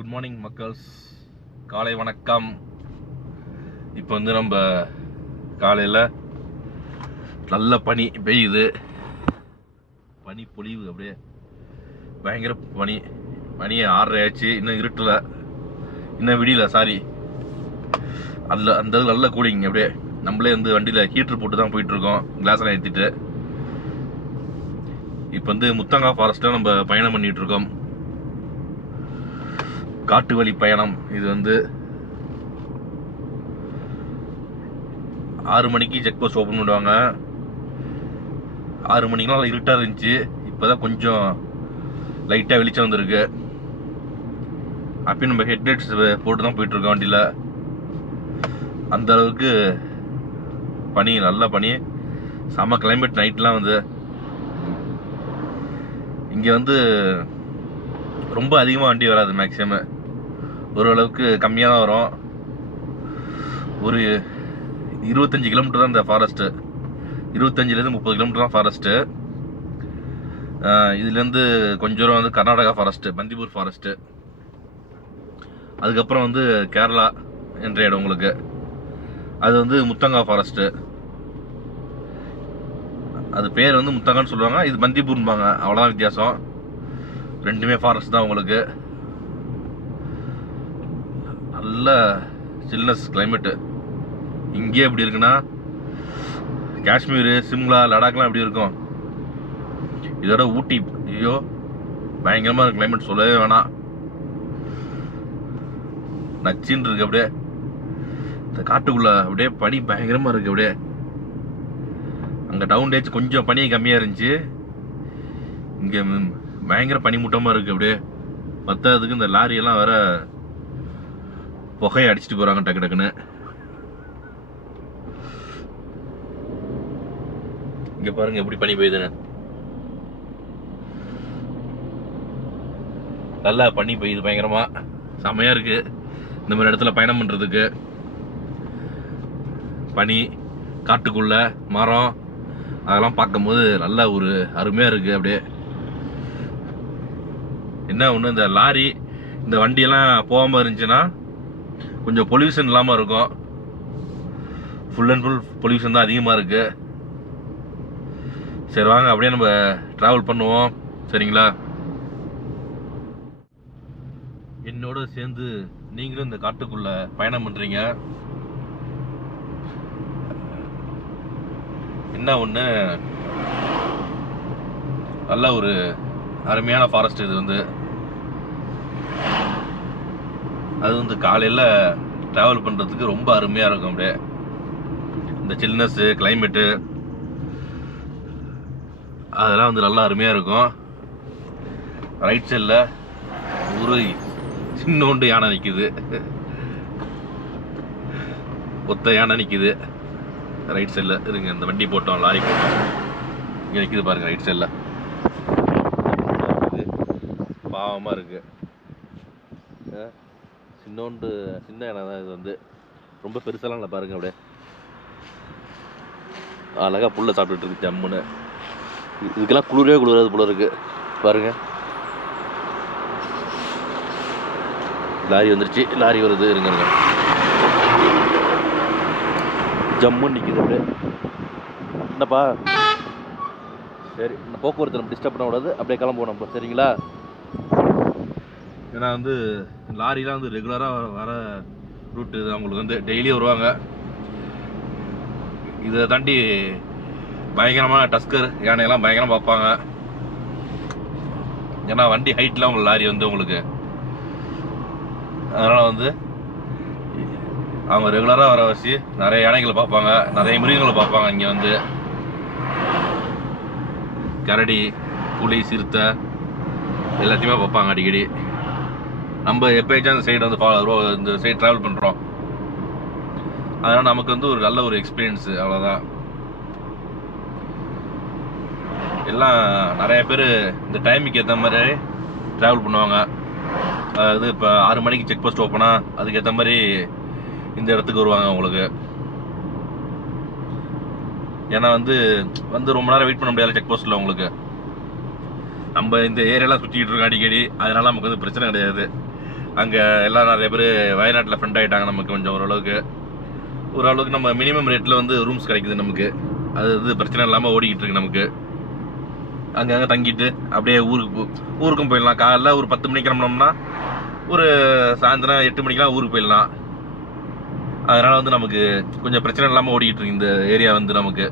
Good morning மக்கள்ஸ். காலை வணக்கம். இப்போ வந்து நம்ம காலையில் நல்ல பனி பெய்யுது. பனி பொழிவு அப்படியே பயங்கர பனி. பனியை ஆறரை இன்னும் இருட்டில். இன்னும் விடியல சாரி அதில் அந்த நல்ல கூலிங் அப்படியே நம்மளே வந்து வண்டியில் ஹீட்டர் போட்டு தான் போயிட்டுருக்கோம் கிளாஸ்லாம் ஏற்றிட்டு இப்போ வந்து முத்தங்கா ஃபாரஸ்ட்டில் நம்ம பயணம் பண்ணிகிட்ருக்கோம் இருக்கோம் காட்டு வழி பயணம். இது வந்து ஆறு மணிக்கு செக் போஸ்ட் ஓப்பன் பண்ணுவாங்க. ஆறு மணிக்கெலாம் இருட்டாக இருந்துச்சு. இப்போதான் கொஞ்சம் லைட்டாக வெளிச்சம் வந்திருக்கு. அப்பயும் நம்ம ஹெட்லைட்ஸ் போட்டு தான் போயிட்டுருக்கோம் வண்டியில். அந்த அளவுக்கு பனி நல்ல பனி. செம கிளைமேட் நைட்லாம் வந்து. இங்கே வந்து ரொம்ப அதிகமாக வண்டி வராது மேக்ஸிமம் ஓரளவுக்கு கம்மியாக தான் வரும். ஒரு இருபத்தஞ்சி கிலோமீட்டர் தான் இந்த ஃபாரஸ்ட்டு இருபத்தஞ்சிலேருந்து முப்பது கிலோமீட்டர் தான் ஃபாரஸ்ட்டு இதுலேருந்து கொஞ்சம் தூரம் வந்து கர்நாடகா ஃபாரஸ்ட்டு பந்திப்பூர் ஃபாரஸ்ட்டு அதுக்கப்புறம் வந்து கேரளா என்ற இடம் உங்களுக்கு. அது வந்து முத்தங்கா ஃபாரஸ்ட்டு அது பேர் வந்து முத்தங்கான்னு சொல்லுவாங்க. இது பந்திப்பூர்பாங்க அவ்வளோதான் வித்தியாசம். ரெண்டுமே ஃபாரஸ்ட் தான் உங்களுக்கு. நல்ல சில்னஸ் கிளைமேட்டு இங்கே எப்படி இருக்குன்னா காஷ்மீர் சிம்லா லடாக்லாம் எப்படி இருக்கும்? இதோட ஊட்டி ஐயோ பயங்கரமாக கிளைமேட் சொல்லவே வேணாம். நச்சின்னு இருக்கு அப்படியே. இந்த காட்டுக்குள்ள அப்படியே பனி பயங்கரமாக இருக்கு அப்படியே. அங்கே டவுன் டேஜ் கொஞ்சம் பனி கம்மியாக இருந்துச்சு. இங்கே பயங்கர பனிமூட்டமாக இருக்குது அப்படியே. பத்தாததுக்கு இந்த லாரியெல்லாம் வேற புகையை அடிச்சிட்டு போகிறாங்க டக்கு டக்குன்னு. இங்கே பாருங்க எப்படி பனி பெய்யுதுன்னு. நல்லா பனி பெய்யுது பயங்கரமா. செமையா இருக்கு. இந்த மாதிரி இடத்துல பயணம் பண்றதுக்கு. பனி காட்டுக்குள்ள மரம் அதெல்லாம் பார்க்கும்போது நல்ல ஒரு அருமையா இருக்கு அப்படியே. என்ன ஒன்று இந்த லாரி இந்த வண்டியெல்லாம் போகாமல் இருந்துச்சுன்னா கொஞ்சம் பொல்யூஷன் இல்லாமல் இருக்கும். ஃபுல் அண்ட் ஃபுல் பொல்யூஷன் தான் அதிகமாக இருக்குது சரி வாங்க அப்படியே நம்ம ட்ராவல் பண்ணுவோம். சரிங்களா? என்னோட சேர்ந்து நீங்களும் இந்த காட்டுக்குள்ள பயணம் பண்ணுறீங்க என்ன ஒன்று நல்ல ஒரு அருமையான ஃபாரஸ்ட் இது வந்து. அது வந்து காலையில் ட்ராவல் பண்ணுறதுக்கு ரொம்ப அருமையாக இருக்கும் அப்படியே. இந்த சில்னஸ்ஸு கிளைமேட்டு அதெல்லாம் வந்து நல்லா அருமையாக இருக்கும். ரைட் சைடில் ஒரு சின்னோண்டு யானை நிற்கிது ஒத்த யானை நிற்கிது ரைட் சைடில் இருங்க இந்த வண்டி போட்டோம் லாரி போட்டோம். இங்கே நிற்கிது பாருங்க ரைட் சைடில் பாவமாக இருக்குது இன்னொன்று சின்ன இடம் தான் இது வந்து. ரொம்ப பெருசாலாம் இல்லை பாருங்க அப்படியே. அழகா புல்லை சாப்பிட்டுட்டு இருக்கு ஜம்முன்னு. இதுக்கெல்லாம் குளிரவே குளிராது போல இருக்கு. பாருங்க. லாரி வந்துருச்சு. லாரி வருது. இருங்க இருங்க. ஜம்முன்னு நிற்கிது அப்படியே. என்னப்பா? சரி இந்த போக்குவரத்து நம்ம டிஸ்டர்ப் பண்ணக்கூடாது. அப்படியே கிளம்புவோம் நம்ம. சரிங்களா? ஏன்னா வந்து லாரிலாம் வந்து ரெகுலராக வர வர ரூட்டு இது அவங்களுக்கு வந்து டெய்லி வருவாங்க. இதை தாண்டி பயங்கரமான டஸ்கர் யானையெல்லாம் பயங்கரமாக பார்ப்பாங்க. ஏன்னா வண்டி ஹைட்லாம் உங்கள் லாரி வந்து உங்களுக்கு. அதனால் வந்து அவங்க ரெகுலராக வர வச்சு நிறைய யானைகளை பார்ப்பாங்க. நிறைய மிருகங்களை பார்ப்பாங்க இங்கே வந்து. கரடி புலி சிறுத்தை எல்லாத்தையுமே பார்ப்பாங்க அடிக்கடி. நம்ம எப்பயாச்சும் அந்த சைடு வந்து ஃபாலோ ரோ- இந்த சைடு ட்ராவல் பண்ணுறோம் அதனால் நமக்கு வந்து ஒரு நல்ல ஒரு எக்ஸ்பீரியன்ஸு அவ்வளோதான் எல்லாம் நிறைய பேர் இந்த டைமுக்கு ஏற்ற மாதிரி ட்ராவல் பண்ணுவாங்க. அதாவது இப்போ ஆறு மணிக்கு செக் போஸ்ட் ஓப்பனா அதுக்கேற்ற மாதிரி இந்த இடத்துக்கு வருவாங்க உங்களுக்கு. ஏன்னா வந்து வந்து ரொம்ப நேரம் வெயிட் பண்ண முடியாது செக் போஸ்ட்டில் உங்களுக்கு. நம்ம இந்த ஏரியாலாம் சுற்றிக்கிட்டு இருக்கோம் அடிக்கடி. அதனால நமக்கு வந்து பிரச்சனை கிடையாது. அங்கே எல்லாம் நிறைய பேர் வயநாட்டில் ஃப்ரெண்ட் ஆகிட்டாங்க நமக்கு கொஞ்சம் ஓரளவுக்கு. ஓரளவுக்கு நம்ம மினிமம் ரேட்டில் வந்து ரூம்ஸ் கிடைக்குது நமக்கு. அது இது பிரச்சனை இல்லாமல் ஓடிக்கிட்டு இருக்கு நமக்கு. அங்கங்கே தங்கிட்டு அப்படியே ஊருக்கு ஊருக்கும் போயிடலாம். காலைல ஒரு பத்து மணிக்கு கிளம்பினோம்னா ஒரு சாயந்தரம் எட்டு மணிக்கெலாம் ஊருக்கு போயிடலாம். அதனால் வந்து நமக்கு கொஞ்சம் பிரச்சனை இல்லாமல் ஓடிக்கிட்டு இருக்கு இந்த ஏரியா வந்து நமக்கு.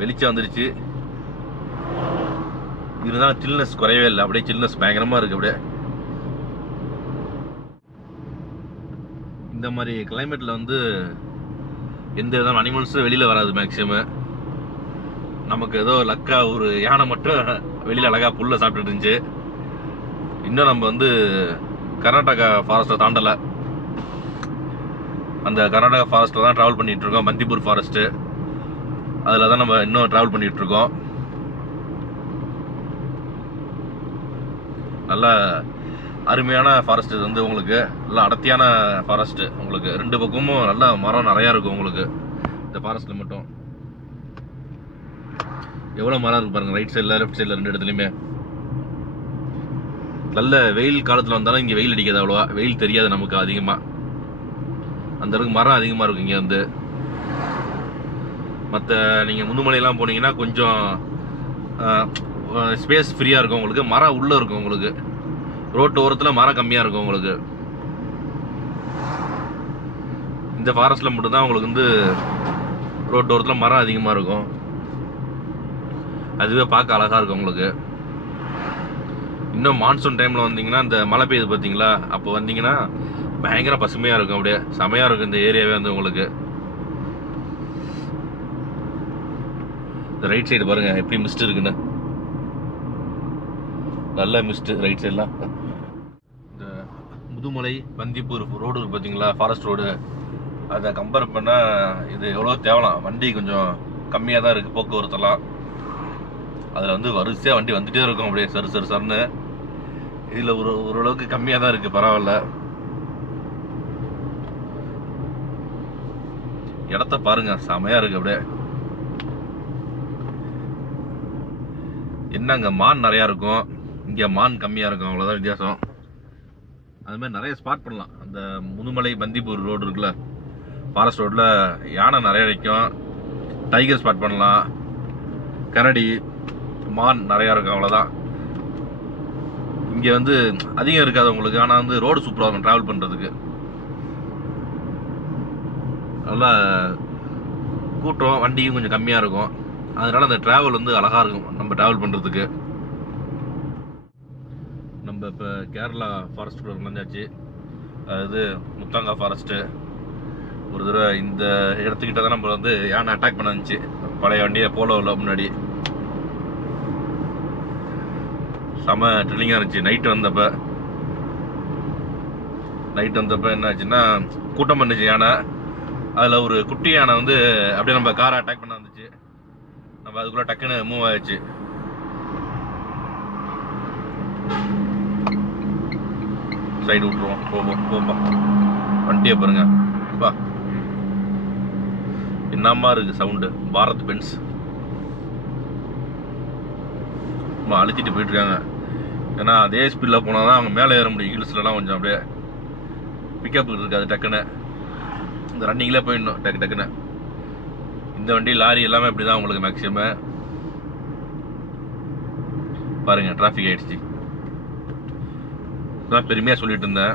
வெளிச்சம் வந்துருச்சு. இருந்தாலும் சில்னஸ் குறையவே இல்லை. அப்படியே சில்னஸ் பயங்கரமாக இருக்குது அப்படியே. இந்த மாதிரி கிளைமேட்டில் வந்து எந்த விதமான அனிமல்ஸும் வெளியில் வராது மேக்ஸிமம் நமக்கு ஏதோ லக்கா ஒரு யானை மட்டும் வெளியில் அழகாக புல்லை சாப்பிட்டுட்டு இருந்துச்சு. இன்னும் நம்ம வந்து கர்நாடகா ஃபாரஸ்ட்டை தாண்டலை. அந்த கர்நாடகா ஃபாரஸ்ட்டில் தான் ட்ராவல் பண்ணிகிட்ருக்கோம் மந்திப்பூர் பந்திப்பூர் ஃபாரஸ்ட்டு அதில் தான் நம்ம இன்னும் ட்ராவல் பண்ணிகிட்ருக்கோம் இருக்கோம் நல்ல அருமையான ஃபாரஸ்ட் இது வந்து உங்களுக்கு. நல்ல அடர்த்தியான ஃபாரஸ்ட்டு உங்களுக்கு ரெண்டு பக்கமும் நல்ல மரம் நிறையா இருக்கும் உங்களுக்கு. இந்த ஃபாரஸ்ட்டில் மட்டும். எவ்வளோ மரம் இருக்கு பாருங்கள் ரைட் சைடில் லெஃப்ட் சைடில் ரெண்டு இடத்துலையுமே. நல்ல வெயில் காலத்தில் வந்தாலும் இங்கே வெயில் அடிக்காது அவ்வளோவா. வெயில் தெரியாது நமக்கு அதிகமாக அந்த அளவுக்கு மரம் அதிகமாக இருக்கும் இங்கே வந்து. மற்ற நீங்கள் முதுமலையெல்லாம் போனீங்கன்னா கொஞ்சம் ஸ்பேஸ் ஃப்ரீயாக இருக்கும் உங்களுக்கு மரம் உள்ளே இருக்கும் உங்களுக்கு ரோட்டு ஓரத்தில் மரம் கம்மியாக இருக்கும் உங்களுக்கு இந்த ஃபாரஸ்ட்டில் மட்டும்தான் உங்களுக்கு வந்து ரோட்டு ஓரத்தில் மரம் அதிகமாக இருக்கும். அதுவே பார்க்க அழகாக இருக்கும் உங்களுக்கு. இன்னும் மான்சூன் டைமில் வந்தீங்கன்னா இந்த மழை பெய்யுது பார்த்தீங்களா அப்போ வந்தீங்கன்னா பயங்கர பசுமையாக இருக்கும் அப்படியே. செமையாக இருக்கும் இந்த ஏரியாவே வந்து உங்களுக்கு. இந்த ரைட் சைடு பாருங்கள் எப்படி மிஸ்ட் இருக்குன்னு. நல்ல மிஸ்ட்டு ரைட் சைட்லாம் இந்த முதுமலை பந்திப்பூர் ரோடு பார்த்தீங்களா ஃபாரஸ்ட் ரோடு அதை கம்பேர் பண்ணால் இது எவ்வளோ தேவலாம். வண்டி கொஞ்சம் கம்மியாக தான் இருக்குது போக்குவரத்தெல்லாம். அதில் வந்து வரிசையாக வண்டி வந்துகிட்டே இருக்கும் அப்படியே சரு சரு சருன்னு. இதில் ஒரு ஓரளவுக்கு கம்மியாக தான் இருக்குது பரவாயில்ல. இடத்த பாருங்க செமையா இருக்கு அப்படியே. என்னங்க மான் நிறையா இருக்கும். இங்கே மான் கம்மியாக இருக்கும் அவ்வளோதான் வித்தியாசம். அதுமாதிரி நிறைய ஸ்பாட் பண்ணலாம். அந்த முதுமலை பந்திப்பூர் ரோடு இருக்குல்ல ஃபாரஸ்ட் ரோட்டில் யானை நிறைய நிற்கும் டைகர் ஸ்பாட் பண்ணலாம். கரடி மான் நிறையா இருக்கும் அவ்வளோதான் இங்கே வந்து அதிகம் இருக்காது உங்களுக்கு ஆனால் வந்து ரோடு சூப்பராக இருக்கும் ட்ராவல் பண்ணுறதுக்கு நல்லா கூட்டம் வண்டியும் கொஞ்சம் கம்மியாக இருக்கும். அதனால் அந்த ட்ராவல் வந்து அழகாக இருக்கும் நம்ம ட்ராவல் பண்ணுறதுக்கு நம்ம இப்போ கேரளா ஃபாரஸ்ட் நுழைஞ்சாச்சு அதாவது முத்தாங்கா ஃபாரஸ்ட்டு ஒரு தடவை இந்த இடத்துக்கிட்ட தான் நம்ம வந்து யானை அட்டாக் பண்ண வந்துச்சு பழைய வண்டியை போலோவில் முன்னாடி. செம ட்ரில்லிங்காக இருந்துச்சு. நைட்டு வந்தப்போ. நைட் வந்தப்போ என்ன ஆச்சுன்னா கூட்டம் பண்ணுச்சு யானை. அதில் ஒரு குட்டி யானை வந்து அப்படியே நம்ம காரை அட்டாக் பண்ண வந்துச்சு. நம்ம அதுக்குள்ளே டக்குன்னு மூவ் ஆயிடுச்சு. சைடு விட்டுருவோம். போவோம் போப்பா. வண்டியை பாருங்க. பா. என்னம்மா இருக்குது சவுண்டு பாரத் பென்ஸ் ரொம்ப அழுத்திட்டு போயிட்டுருக்காங்க. ஏன்னா அதே ஸ்பீடில் போனால் தான் அவங்க மேலே ஏற முடியும். ஹீல்ஸ்லலாம் கொஞ்சம் அப்படியே பிக்கப் இருக்காது டக்குன்னு. இந்த ரன்னிங்லேயே போயிடணும் டக்கு டக்குன்னு. இந்த வண்டி லாரி எல்லாமே இப்படி தான் உங்களுக்கு மேக்ஸிமம் பாருங்கள் டிராஃபிக் ஆயிடுச்சு பெருமையாக சொல்லிட்டு இருந்தேன்.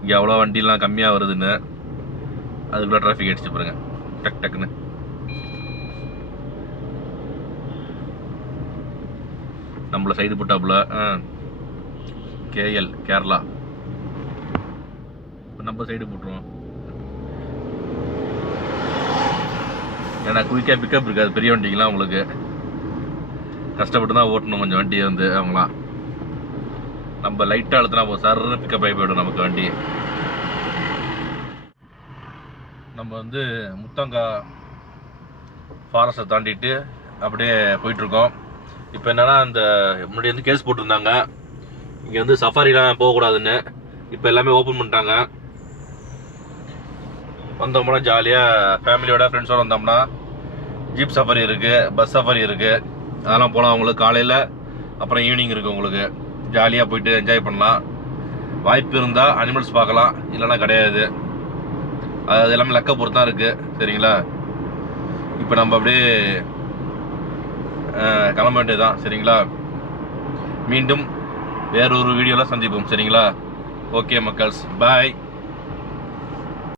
இங்கே அவ்வளோ வண்டிலாம் கம்மியாக வருதுன்னு. அதுக்குள்ள டிராஃபிக் அடிச்சு பாருங்க டக் டக்குன்னு. நம்மள சைடு போட்டாப்புல கேஎல் கேரளா. நம்ம சைடு போட்டுருவோம். ஏன்னா குயிக்காக பிக்கப் இருக்காது. பெரிய வண்டிங்களாம் உங்களுக்கு. கஷ்டப்பட்டு தான் ஓட்டணும் கொஞ்சம் வண்டியை வந்து அவங்களாம். நம்ம லைட்டாக அழுத்தினா போதும். சர்ன்னு பிக்கப் ஆகி போயிடும் நமக்கு வண்டி. நம்ம வந்து முத்தங்கா ஃபாரஸ்ட்டை தாண்டிட்டு அப்படியே போயிட்டுருக்கோம். இப்போ என்னன்னா இந்த முன்னாடி வந்து கேஸ் போட்டிருந்தாங்க. இங்கே வந்து சஃபாரிலாம் போகக்கூடாதுன்னு. இப்போ எல்லாமே ஓப்பன் பண்ணிட்டாங்க. வந்தோம்னா ஜாலியாக ஃபேமிலியோட ஃப்ரெண்ட்ஸோடு வந்தோம்னா ஜீப் சஃபாரி இருக்குது பஸ் சஃபாரி இருக்குது அதெல்லாம் போகலாம் அவங்களுக்கு காலையில் அப்புறம் ஈவினிங் இருக்குது உங்களுக்கு. ஜாலியாக போயிட்டு என்ஜாய் பண்ணலாம். வாய்ப்பு இருந்தால் அனிமல்ஸ் பார்க்கலாம். இல்லைன்னா கிடையாது. அது எல்லாமே லக்க பொறுத்து தான் இருக்குது சரிங்களா? இப்போ நம்ம அப்படியே கிளம்ப வேண்டியது தான் சரிங்களா? மீண்டும் வேறொரு வீடியோவில் சந்திப்போம். சரிங்களா? ஓகே மக்கள்ஸ். பாய்